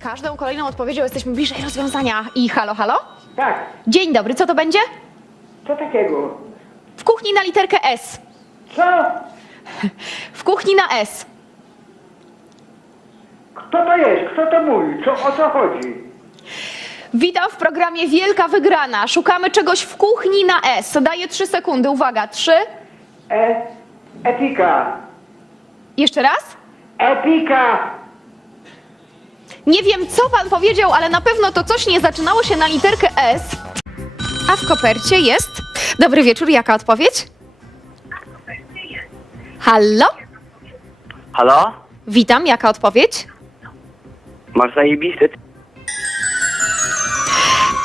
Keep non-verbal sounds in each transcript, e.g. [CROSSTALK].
każdą kolejną odpowiedzią jesteśmy bliżej rozwiązania. I halo, halo? Tak, Dzień dobry, co to będzie? co takiego? W kuchni na literkę S. Co? W kuchni na S. Kto to jest? Kto to mówi? Co, o co chodzi? Witam w programie Wielka Wygrana. Szukamy czegoś w kuchni na S. Daję trzy sekundy. Uwaga, trzy. E, etika. Jeszcze raz. Etika. Nie wiem, co pan powiedział, ale na pewno to coś nie zaczynało się na literkę S. A w kopercie jest. Dobry wieczór, jaka odpowiedź? Hallo? Halo? Witam, jaka odpowiedź? Masz zajebisty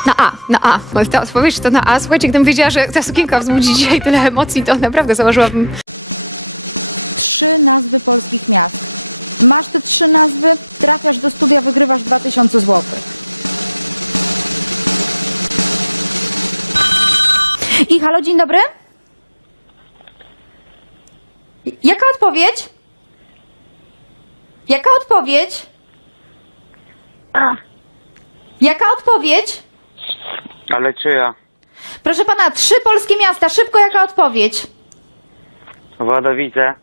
Na A, na A. Bo Ta odpowiedź to na A. Słuchajcie, gdybym wiedziała, że ta sukienka wzbudzi dzisiaj tyle emocji, to naprawdę założyłabym. trzy nazwy polskich miast. Masz te trzy nazwy, trafiasz do studia, wygrywasz 2000 zł. I halo, dzień dobry. Jaka odpowiedź? Jaka odpowiedź? Jaka odpowiedź? Ale czyja? Proszę pana, trzy polskie miasta, szybko jaka odpowiedź? Władowice.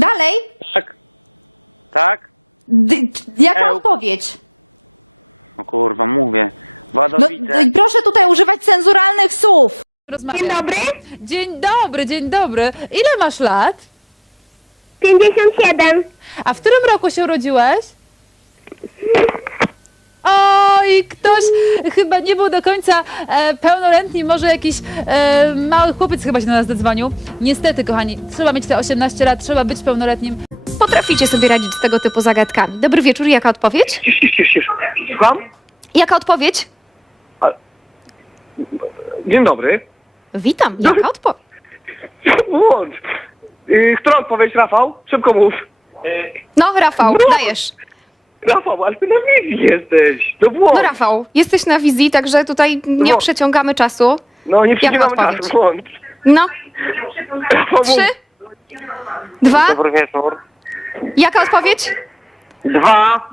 Dalej? Tak. Tak? D- jaka Eł. odpowiedź? O kurwa, mówię. No, no proszę tutaj używać cenzuralnych słów. Dzień dobry. Dzień dobry, dzień dobry. Ile masz lat? 57. A w którym roku się urodziłeś? Oj, ktoś chyba nie był do końca e, pełnoletni, może jakiś e, mały chłopiec chyba się do nas zadzwonił. Niestety, kochani, trzeba mieć te 18 lat, trzeba być pełnoletnim. Potraficie sobie radzić z tego typu zagadkami. Dobry wieczór, jaka odpowiedź? Słucham? Jaka odpowiedź? Dzień dobry. Witam, jaka odpowiedź? Włącz. Yy, która odpowiedź, Rafał? Szybko mów. No, Rafał, No. dajesz. Rafał, ale ty na wizji jesteś. No włącz. No, Rafał, jesteś na wizji, także tutaj nie No. przeciągamy czasu. No nie odpowiedź? czasu, włącz. No, Rafał, trzy, dwa, Dobry wieczór. jaka odpowiedź? Dwa.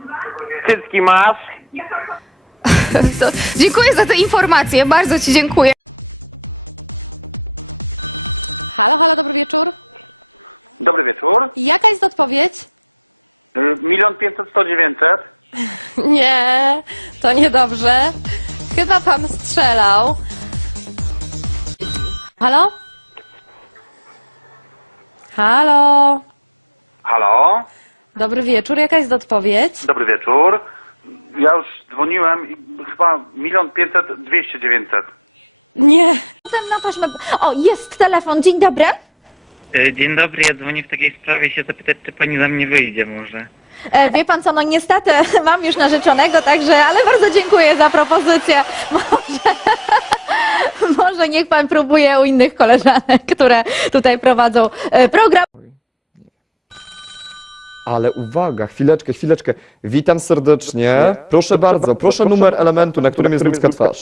Cycki masz. [LAUGHS] To, dziękuję za te informacje, bardzo Ci dziękuję. Halo, halo, dobry wieczór. Dobry wieczór. Jaka jest odpowiedź? Milion pięćset, sto dziewięćset. [LAUGHS] Nie, to niedobrze. Chyba pan strzelał. Halo? Halo? Halo? Dobry wieczór, jaka jest odpowiedź? Dobry wieczór. Ja już dzwoniłem i chyba milion pięćset, dwieście dziewięćset. Nie. Potem na taśmę. O, jest telefon, dzień dobry. E, Dzień dobry, ja dzwonię w takiej sprawie się zapytać, czy pani za mnie wyjdzie może. E, wie pan co, no niestety [LAUGHS] mam już narzeczonego, także, ale bardzo dziękuję za propozycję. [LAUGHS] Może, [LAUGHS] może niech pan próbuje u innych koleżanek, które tutaj prowadzą e, program. Ale uwaga, chwileczkę, chwileczkę. Witam serdecznie. Proszę bardzo, proszę numer elementu, na którym jest ludzka twarz.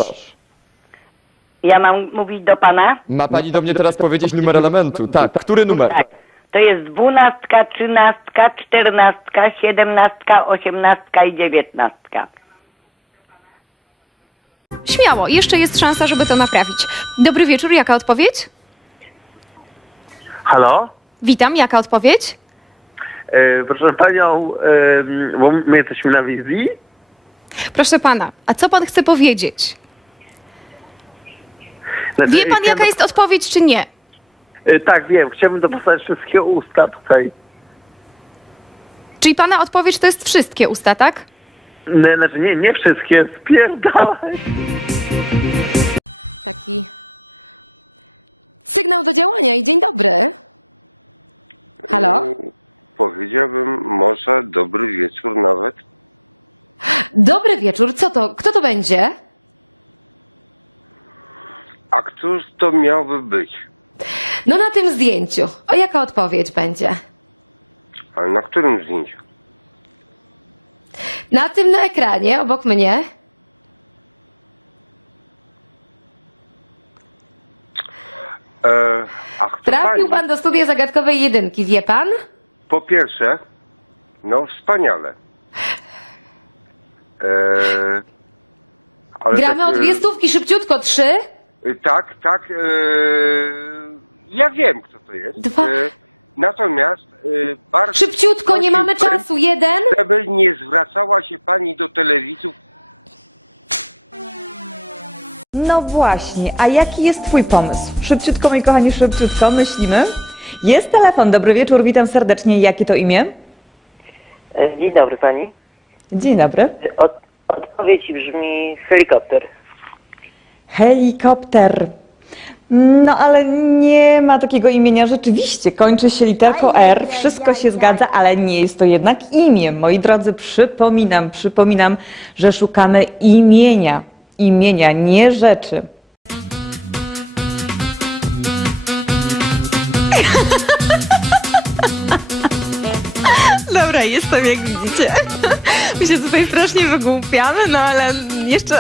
Ja mam mówić do pana? Ma pani do mnie teraz powiedzieć numer elementu. Tak, który numer? Tak. To jest dwunastka, trzynastka, czternastka, siedemnastka, osiemnastka i dziewiętnastka. Śmiało, jeszcze jest szansa, żeby to naprawić. Dobry wieczór, jaka odpowiedź? Halo? Witam, jaka odpowiedź? E, proszę panią, e, bo my jesteśmy na wizji. Proszę pana, a co pan chce powiedzieć? Znaczy, Wie pan, jaka do- jest odpowiedź, czy nie? E, tak, wiem. Chciałbym dopasować wszystkie usta tutaj. Czyli pana odpowiedź to jest wszystkie usta, tak? Nie, znaczy nie, nie wszystkie. Spierdalaj. Taki sygnał do działania i dzień dobry. Halo? Powiedziałbym może dobry wieczór nawet. Dobry wieczór, co to? Kto to będzie? A któż to miałby być? No na tym zdjęciu. O jaka odpowiedź będzie? Ale na którym zdjęciu? Na tym na ekranie, obok mnie. E, a kto Trafił pani? pan do studia zagadkowej jedynki, wie pan? Po pierwsze, no wspaniale. E, ale Gramy tak, o e, dwie stówki, szybciutko, trzy. E, Tak, tak. E, ja wiem, kto to jest. Dwa. E, natomiast e, bardzo Szybciutko, nie mamy prosiłbym, czasu. Jeden. Żeby nie zwracała się pani do telewizów No właśnie, a jaki jest Twój pomysł? Szybciutko, moi kochani, szybciutko, myślimy. Jest telefon, dobry wieczór, witam serdecznie. Jakie to imię? Dzień dobry pani. Dzień dobry. Od, odpowiedź brzmi helikopter. Helikopter. No ale nie ma takiego imienia rzeczywiście. Kończy się literką R, wszystko się zgadza, ale nie jest to jednak imię. Moi drodzy, przypominam, przypominam, że szukamy imienia. Imienia, nie rzeczy. Dobra, jestem jak widzicie. My się tutaj strasznie wygłupiamy, no ale jeszcze...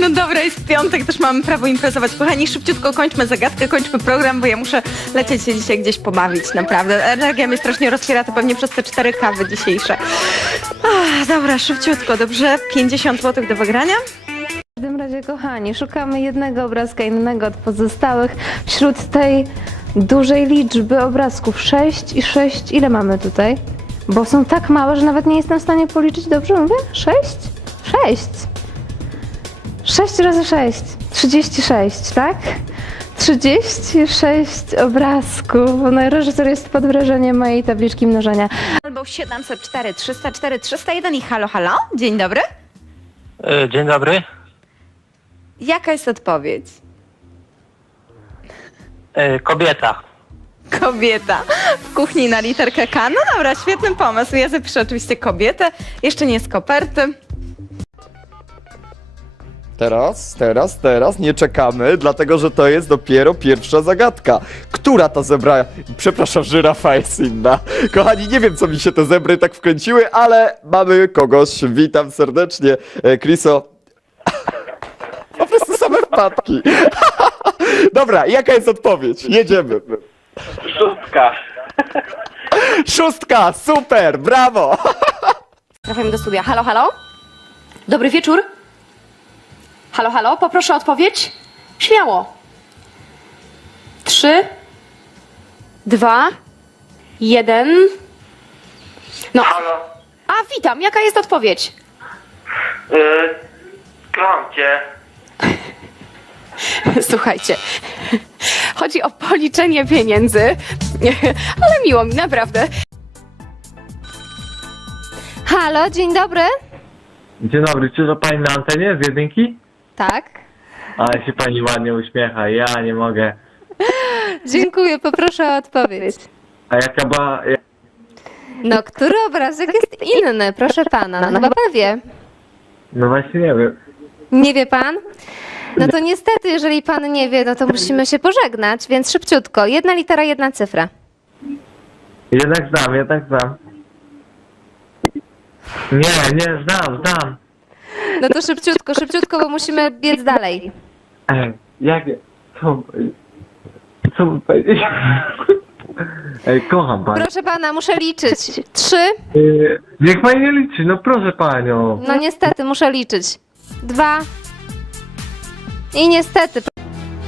No dobra, jest piątek, też mamy prawo imprezować. Kochani, szybciutko kończmy zagadkę, kończmy program, bo ja muszę lecieć się dzisiaj gdzieś pobawić, naprawdę. Energia mnie strasznie rozpiera, to pewnie przez te cztery kawy dzisiejsze. Ach, dobra, szybciutko, dobrze? 50 zł do wygrania? W każdym razie, kochani, szukamy jednego obrazka innego od pozostałych. Wśród tej dużej liczby obrazków 6 i 6, ile mamy tutaj? Bo są tak małe, że nawet nie jestem w stanie policzyć. Dobrze mówię? 6? 6. 6 razy 6. 36, tak? 36 obrazków. No, reżyser jest pod wrażeniem mojej tabliczki mnożenia. Albo 704 304 301 i halo, halo? Dzień dobry. E, Dzień dobry. Jaka jest odpowiedź? E, Kobieta. Kobieta w kuchni na literkę K. No dobra, świetny pomysł. Ja zapiszę oczywiście kobietę, jeszcze nie z koperty. Teraz, teraz, teraz nie czekamy, dlatego że to jest dopiero pierwsza zagadka. Która ta zebra, przepraszam, żyrafa jest inna. Kochani, nie wiem co mi się te zebry tak wkręciły, ale mamy kogoś. Witam serdecznie, e, Chriso. Po prostu same wpadki. [LAUGHS] Dobra, jaka jest odpowiedź? Jedziemy. Szóstka. Szóstka, super, brawo. Trafiamy do studia. Halo, halo? Dobry wieczór. Halo, halo? Poproszę odpowiedź. Śmiało. Trzy, dwa, jeden. No. A, witam. Jaka jest odpowiedź? Kocham cię. [LAUGHS] Słuchajcie, chodzi o policzenie pieniędzy, [LAUGHS] ale miło mi, naprawdę. Halo, dzień dobry. Dzień dobry, czy to pani na antenie z jedynki? Tak. Ale się pani ładnie uśmiecha, ja nie mogę. Dziękuję, poproszę o odpowiedź. A jaka była... No, który obrazek jest inny, proszę pana? No chyba pan wie. No właśnie nie wiem. Nie wie pan? No to niestety, jeżeli pan nie wie, no to musimy się pożegnać, więc szybciutko. Jedna litera, jedna cyfra. Jednak znam, jednak znam. Nie, nie, znam, znam. No to szybciutko, szybciutko, bo musimy biec dalej. Ej, jak... Co... Co by powiedzieć? Ej, kocham panią. Proszę pana, muszę liczyć. Trzy. Niech pani nie liczy, no proszę panią. No niestety, muszę liczyć. Dwa. I niestety.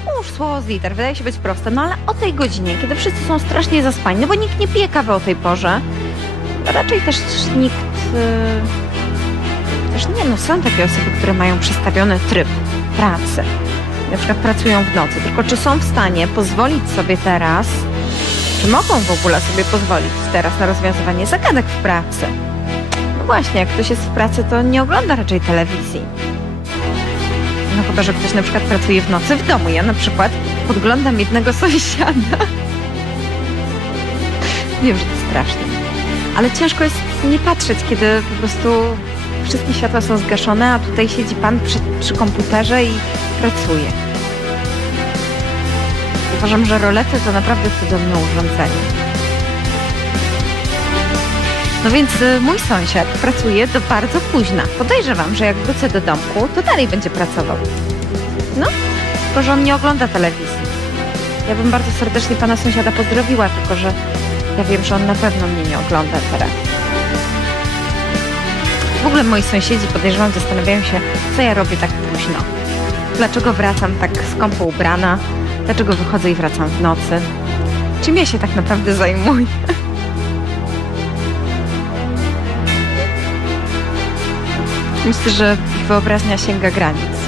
No już słowo z liter, wydaje się być proste, no ale o tej godzinie, kiedy wszyscy są strasznie zaspani, no bo nikt nie pije kawy o tej porze, to raczej też nikt... Yy... Nie, no są takie osoby, które mają przestawiony tryb pracy. Na przykład pracują w nocy, tylko czy są w stanie pozwolić sobie teraz, czy mogą w ogóle sobie pozwolić teraz na rozwiązywanie zagadek w pracy? No właśnie, jak ktoś jest w pracy, to nie ogląda raczej telewizji. No chyba, że ktoś na przykład pracuje w nocy w domu. Ja na przykład podglądam jednego [LAUGHS] sąsiada. Wiem, że to straszne. Ale ciężko jest nie patrzeć, kiedy po prostu wszystkie światła są zgaszone, a tutaj siedzi pan przy, przy komputerze i pracuje. Uważam, że rolety to naprawdę cudowne urządzenie. No więc y, mój sąsiad pracuje do bardzo późna. Podejrzewam, że jak wrócę do domku, to dalej będzie pracował. No, tylko że on nie ogląda telewizji. Ja bym bardzo serdecznie pana sąsiada pozdrowiła, tylko że ja wiem, że on na pewno mnie nie ogląda teraz. W ogóle moi sąsiedzi podejrzewam, zastanawiają się, co ja robię tak późno. Dlaczego wracam tak skąpo ubrana? Dlaczego wychodzę i wracam w nocy? Czym ja się tak naprawdę zajmuję? Myślę, że wyobraźnia sięga granic.